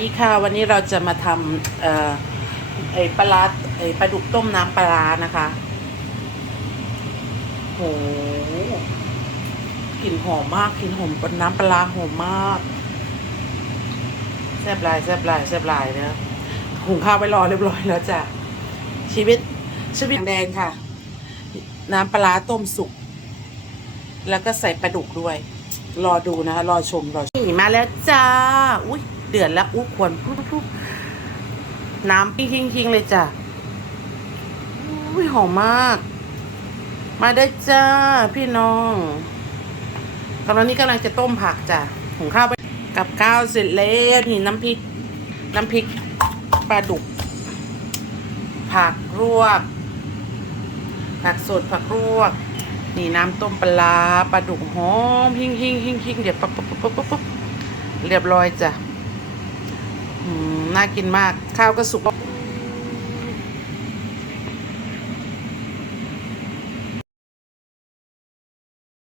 นี่ค่ะวันนี้เราจะมาทำเอ่อไอปลาไอปลาดุกต้มน้ำปลานะคะโหกลิ่นหอมมากกลิ่นหอมบนน้ำปลาหอมมากแซ่บลายแซ่บลายแซ่บลายนะหุงข้าวไว้รอเรียบร้อยแล้วจ้ะชีวิตชีวิตแดงค่ะ น้ำปลาต้มสุก แล้วก็ใส่ปลาดุกด้วย รอดูนะคะรอชมรอชมนี่มาแล้วจ้าอุ้ย เดือดแล้วอุ้ควรปุ๊บปุ๊บน้ำปิ้งทิ้งทิ้งเลยจ้ะอุ้ยหอมมาก มาได้จ้า พี่น้องกำลังนี้กำลังจะต้มผักจ้ะหุงข้าวไปกับข้าวเสร็จแล้วนี่น้ำพริก น้ำพริกปลาดุก ผักลวก ผักสดผักลวก นี่น้ำต้มปลาปลาดุกหอมหิ่งหิ่งหิ่งหิ่งเดี๋ยวปั๊บปั๊บปั๊บปั๊บปั๊บเรียบร้อยจ้ะ น่ากินมากข้าวก็สุก